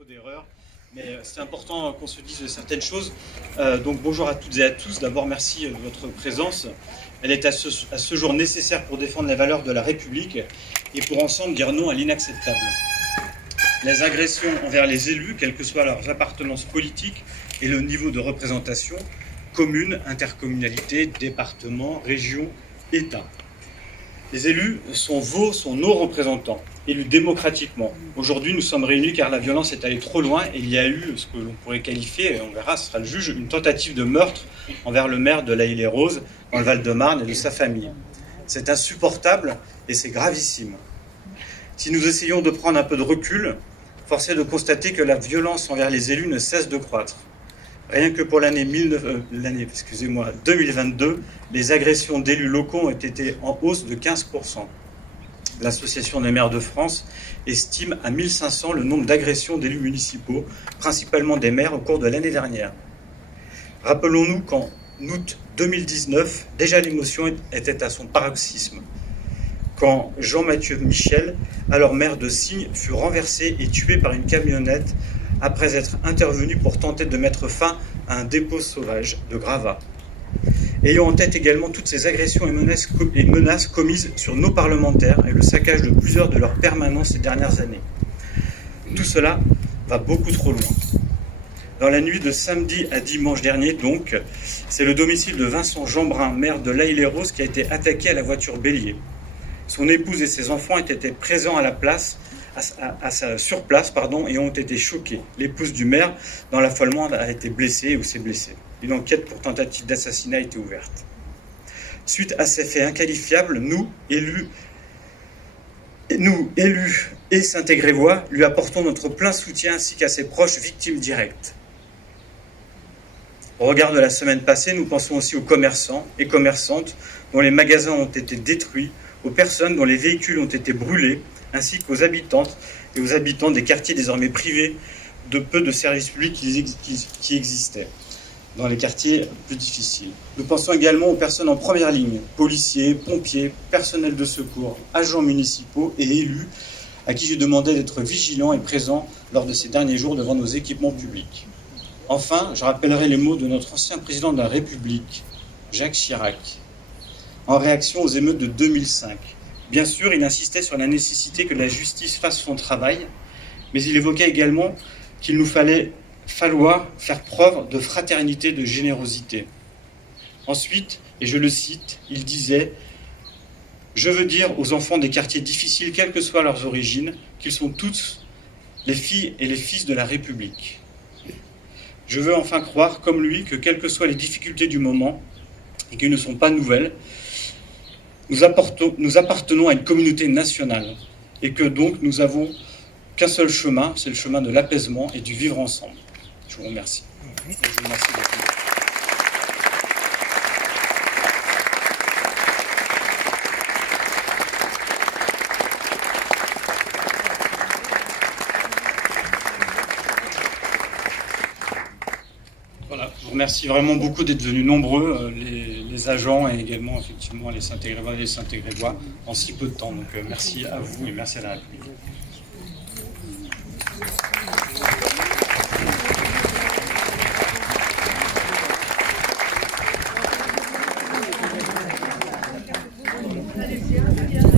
défaut d'erreur, mais c'est important qu'on se dise certaines choses. Donc bonjour à toutes et à tous. D'abord, merci de votre présence. Elle est à ce jour nécessaire pour défendre les valeurs de la République et pour ensemble dire non à l'inacceptable. Les agressions envers les élus, quelles que soient leurs appartenances politiques et le niveau de représentation, communes, intercommunalités, départements, régions, États. Les élus sont nos représentants, élus démocratiquement. Aujourd'hui, nous sommes réunis car la violence est allée trop loin et il y a eu ce que l'on pourrait qualifier, et on verra, ce sera le juge, une tentative de meurtre envers le maire de l'Haye-les-Roses, dans le Val-de-Marne, et de sa famille. C'est insupportable et c'est gravissime. Si nous essayons de prendre un peu de recul, force est de constater que la violence envers les élus ne cesse de croître. Rien que pour l'année 2022, les agressions d'élus locaux ont été en hausse de 15%. L'Association des maires de France estime à 1500 le nombre d'agressions d'élus municipaux, principalement des maires, au cours de l'année dernière. Rappelons-nous qu'en août 2019, déjà l'émotion était à son paroxysme, quand Jean-Mathieu Michel, alors maire de Signes, fut renversé et tué par une camionnette après être intervenu pour tenter de mettre fin à un dépôt sauvage de gravats. Ayons en tête également toutes ces agressions et menaces commises sur nos parlementaires et le saccage de plusieurs de leurs permanences ces dernières années. Tout cela va beaucoup trop loin. Dans la nuit de samedi à dimanche dernier, donc, c'est le domicile de Vincent Jeanbrun, maire de l'Haye-les-Roses, qui a été attaqué à la voiture bélier. Son épouse et ses enfants étaient présents à la place, sur place, et ont été choqués. L'épouse du maire, dans l'affolement, a été blessée ou s'est blessée. Une enquête pour tentative d'assassinat a été ouverte. Suite à ces faits inqualifiables, nous, élus et Saint-Égrévois, lui apportons notre plein soutien ainsi qu'à ses proches victimes directes. Au regard de la semaine passée, nous pensons aussi aux commerçants et commerçantes dont les magasins ont été détruits, aux personnes dont les véhicules ont été brûlés, ainsi qu'aux habitantes et aux habitants des quartiers désormais privés de peu de services publics qui existaient dans les quartiers plus difficiles. Nous pensons également aux personnes en première ligne, policiers, pompiers, personnels de secours, agents municipaux et élus, à qui j'ai demandé d'être vigilants et présents lors de ces derniers jours devant nos équipements publics. Enfin, je rappellerai les mots de notre ancien président de la République, Jacques Chirac, en réaction aux émeutes de 2005. Bien sûr, il insistait sur la nécessité que la justice fasse son travail, mais il évoquait également qu'il nous falloir faire preuve de fraternité, de générosité. Ensuite, et je le cite, il disait « Je veux dire aux enfants des quartiers difficiles, quelles que soient leurs origines, qu'ils sont tous les filles et les fils de la République. Je veux enfin croire, comme lui, que quelles que soient les difficultés du moment, et qu'elles ne sont pas nouvelles, nous appartenons à une communauté nationale et que donc nous avons qu'un seul chemin, c'est le chemin de l'apaisement et du vivre ensemble. Je vous remercie. Je vous remercie beaucoup. Voilà, je vous remercie vraiment beaucoup d'être venus nombreux, les agents et également effectivement les Saint-Égrévois et les Saint-Égrévois en si peu de temps. Donc merci à vous et merci à la République. Allez-y.